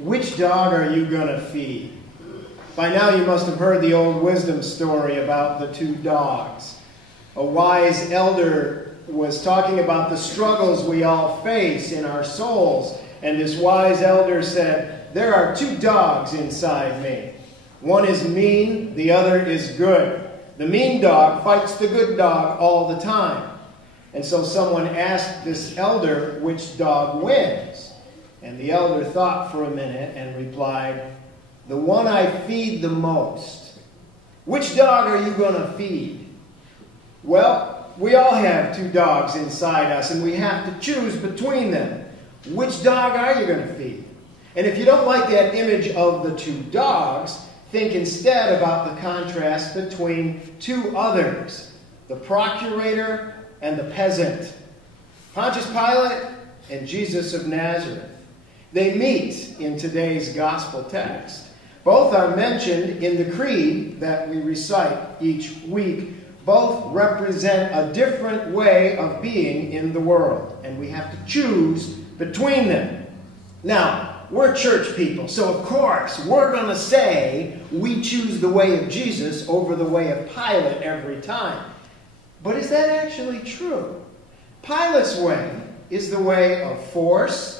Which dog are you going to feed? By now you must have heard the old wisdom story about the two dogs. A wise elder was talking about the struggles we all face in our souls. And this wise elder said, there are two dogs inside me. One is mean, the other is good. The mean dog fights the good dog all the time. And so someone asked this elder which dog wins. And the elder thought for a minute and replied, the one I feed the most. Which dog are you going to feed? Well, we all have two dogs inside us, and we have to choose between them. Which dog are you going to feed? And if you don't like that image of the two dogs, think instead about the contrast between two others, the procurator and the peasant, Pontius Pilate and Jesus of Nazareth. They meet in today's gospel text. Both are mentioned in the creed that we recite each week. Both represent a different way of being in the world, and we have to choose between them. Now, we're church people, so of course we're going to say we choose the way of Jesus over the way of Pilate every time. But is that actually true? Pilate's way is the way of force,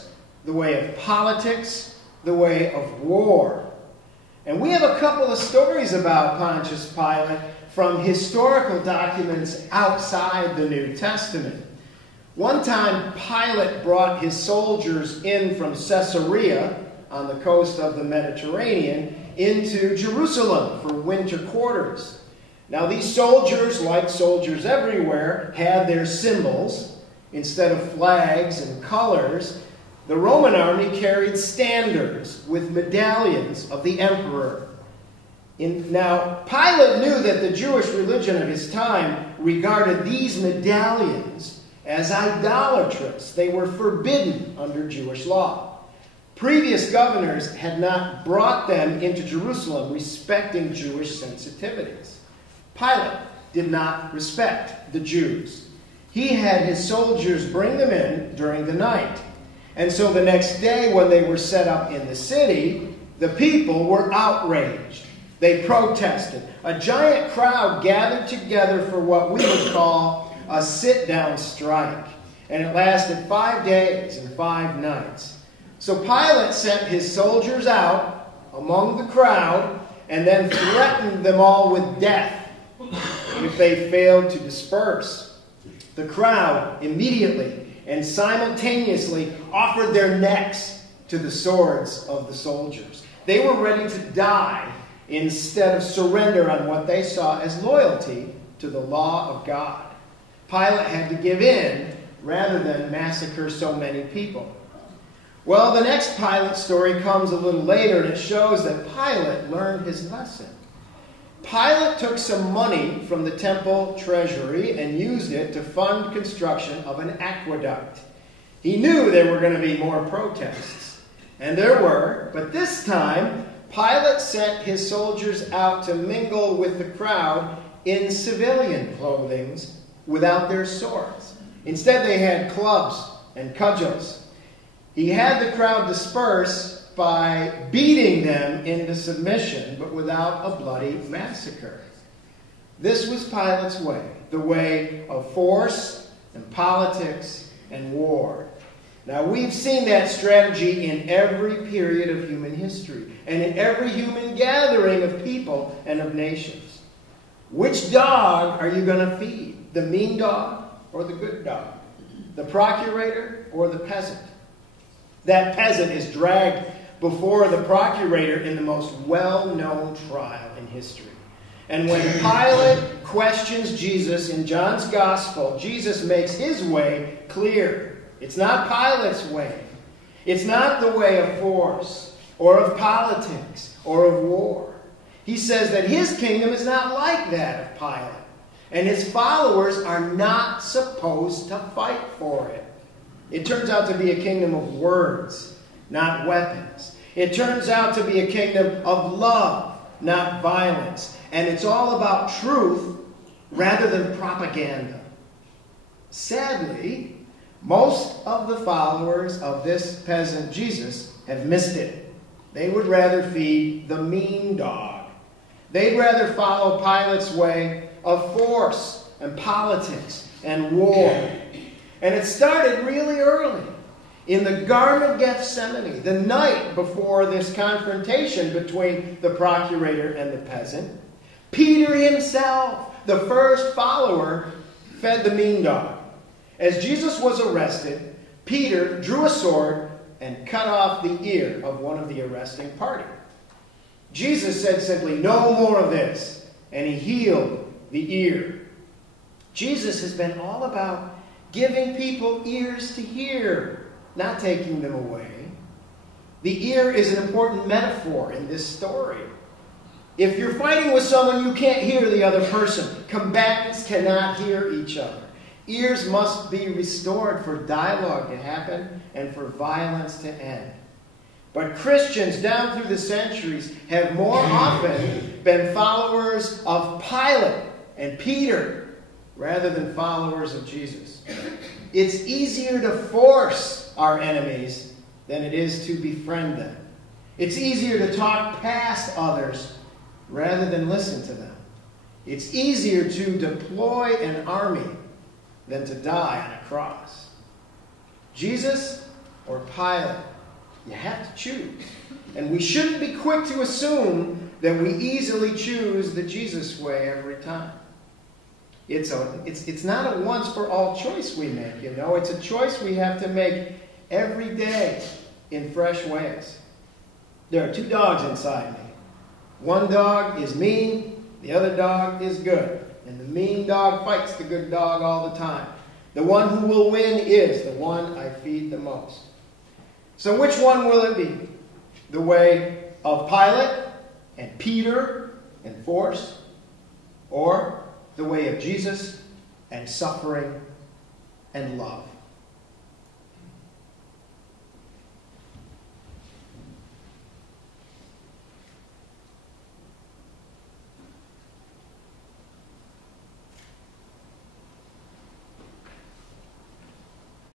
the way of politics, the way of war. And we have a couple of stories about Pontius Pilate from historical documents outside the New Testament. One time, Pilate brought his soldiers in from Caesarea on the coast of the Mediterranean into Jerusalem for winter quarters. Now, these soldiers, like soldiers everywhere, had their symbols. Instead of flags and colors, the Roman army carried standards with medallions of the emperor. Now, Pilate knew that the Jewish religion of his time regarded these medallions as idolatrous. They were forbidden under Jewish law. Previous governors had not brought them into Jerusalem respecting Jewish sensitivities. Pilate did not respect the Jews. He had his soldiers bring them in during the night. And so the next day when they were set up in the city, the people were outraged. They protested. A giant crowd gathered together for what we would call a sit-down strike. And it lasted 5 days and 5 nights. So Pilate sent his soldiers out among the crowd and then threatened them all with death if they failed to disperse. The crowd immediately and simultaneously offered their necks to the swords of the soldiers. They were ready to die instead of surrender on what they saw as loyalty to the law of God. Pilate had to give in rather than massacre so many people. Well, the next Pilate story comes a little later, and it shows that Pilate learned his lesson. Pilate took some money from the temple treasury and used it to fund construction of an aqueduct. He knew there were going to be more protests, and there were, but this time Pilate sent his soldiers out to mingle with the crowd in civilian clothing without their swords. Instead, they had clubs and cudgels. He had the crowd disperse by beating them into submission, but without a bloody massacre. This was Pilate's way, the way of force and politics and war. Now, we've seen that strategy in every period of human history and in every human gathering of people and of nations. Which dog are you going to feed? The mean dog or the good dog? The procurator or the peasant? That peasant is dragged before the procurator in the most well-known trial in history. And when Pilate questions Jesus in John's Gospel, Jesus makes his way clear. It's not Pilate's way. It's not the way of force or of politics or of war. He says that his kingdom is not like that of Pilate, and his followers are not supposed to fight for it. It turns out to be a kingdom of words, not weapons. It turns out to be a kingdom of love, not violence. And it's all about truth rather than propaganda. Sadly, most of the followers of this peasant Jesus have missed it. They would rather feed the mean dog. They'd rather follow Pilate's way of force and politics and war. And it started really early. In the Garden of Gethsemane, the night before this confrontation between the procurator and the peasant, Peter himself, the first follower, fed the mean dog. As Jesus was arrested, Peter drew a sword and cut off the ear of one of the arresting party. Jesus said simply, "No more of this," and he healed the ear. Jesus has been all about giving people ears to hear, not taking them away. The ear is an important metaphor in this story. If you're fighting with someone, you can't hear the other person. Combatants cannot hear each other. Ears must be restored for dialogue to happen and for violence to end. But Christians down through the centuries have more often been followers of Pilate and Peter rather than followers of Jesus. It's easier to force our enemies than it is to befriend them. It's easier to talk past others rather than listen to them. It's easier to deploy an army than to die on a cross. Jesus or Pilate? You have to choose. And we shouldn't be quick to assume that we easily choose the Jesus way every time. It's not a once-for-all choice we make, you know. It's a choice we have to make every day in fresh ways. There are two dogs inside me. One dog is mean, the other dog is good. And the mean dog fights the good dog all the time. The one who will win is the one I feed the most. So which one will it be? The way of Pilate and Peter and force? Or the way of Jesus and suffering and love?